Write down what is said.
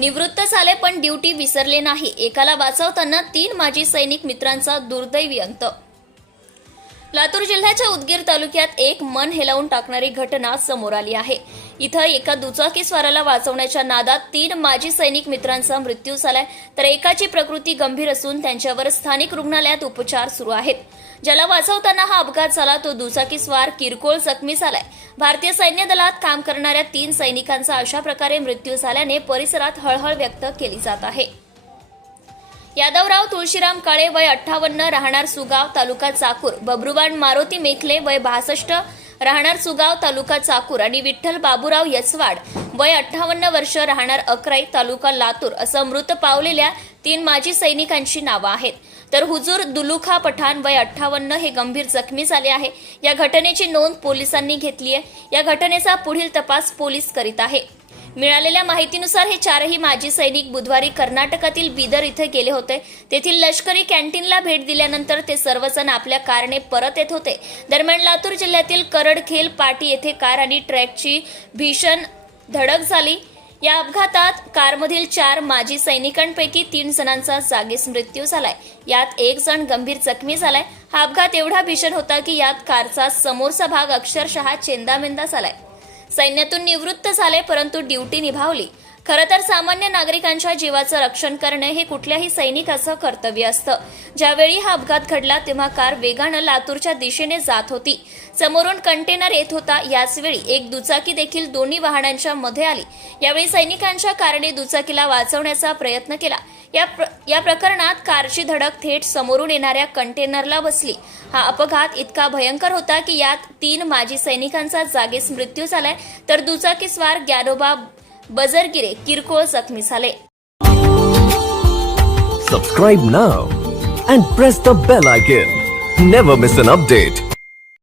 निवृत्त झाले पण ड्युटी विसरले नाही. एकाला वाचवताना 3 माजी सैनिक मित्रांचा दुर्दैवी अंत. लातूर जिल्ह्याच्या उदगीर तालुक्यात एक मन हेलावून टाकणारी घटना समोर आली आहे. इथं एका दुचाकीस्वाराला वाचवण्याच्या नादात 3 माजी सैनिक मित्रांचा मृत्यू झालाय, तर एकाची प्रकृती गंभीर असून त्यांच्यावर स्थानिक रुग्णालयात उपचार सुरू आहेत. ज्याला वाचवताना हा अपघात झाला तो दुचाकीस्वार किरकोळ जखमी झालाय. भारतीय सैन्य दलात काम करणाऱ्या 3 सैनिकांचा अशा प्रकारे मृत्यू झाल्याने परिसरात हळहळ व्यक्त केली जात आहे. यादवराव तुळशीराम काळे वय 58 राहणार सुगाव तालुका चाकूर, बबरूवान मारुती मेखले वय 62 राहणार सुगाव तालुका चाकूर आणि विठ्ठल बाबूराव यचवाड वय 58 वर्ष राहणार अक्राई तालुका लातूर असं मृत पावलेल्या 3 माजी सैनिकांची नावं आहेत. तर हुजूर दुलुखा पठाण वय 58 हे गंभीर जखमी झाले आहे. या घटनेची नोंद पोलिसांनी घेतली आहे. या घटनेचा पुढील तपास पोलीस करीत आहे. मिळालेल्या माहितीनुसार हे 4ही माजी सैनिक बुधवारी कर्नाटकातील बिदर इथे गेले होते. तेथील लष्करी कॅन्टीनला भेट दिल्यानंतर ते सर्वजण आपल्या कारने परत येत होते. दरम्यान लातूर जिल्ह्यातील करडखेल पाटी येथे कार आणि ट्रकची भीषण धडक झाली. या अपघातात कारमधील 4 माजी सैनिकांपैकी 3 जणांचा जागीच मृत्यू झालाय. यात 1 जण गंभीर जखमी झालाय. हा अपघात एवढा भीषण होता की यात कारचा समोरचा भाग अक्षरशः चेंदामेंदा झालाय. सैन्यातून निवृत्त झाले परंतु ड्युटी निभावली. खरं तर सामान्य नागरिकांच्या जीवाचं रक्षण करणे हे कुठल्याही सैनिकाचं कर्तव्य असतं. ज्यावेळी हा अपघात घडला तेव्हा कार वेगानं लातूरच्या दिशेने जात होती. समोरून कंटेनर येत होता. याचवेळी एक दुचाकी देखील दोन्ही वाहनांच्या मध्ये आली. यावेळी सैनिकांच्या कारने दुचाकीला वाचवण्याचा प्रयत्न केला. या प्रकरणात कारची धडक थेट समोरून येणाऱ्या कंटेनरला बसली. हा अपघात इतका भयंकर होता की यात 3 माजी सैनिकांचा जागीच मृत्यू झालाय, तर दुचाकीस्वार ज्ञानोबा बजरगिरे किरकोळ जखमी झाले. Subscribe now and press the bell icon. Never miss an update.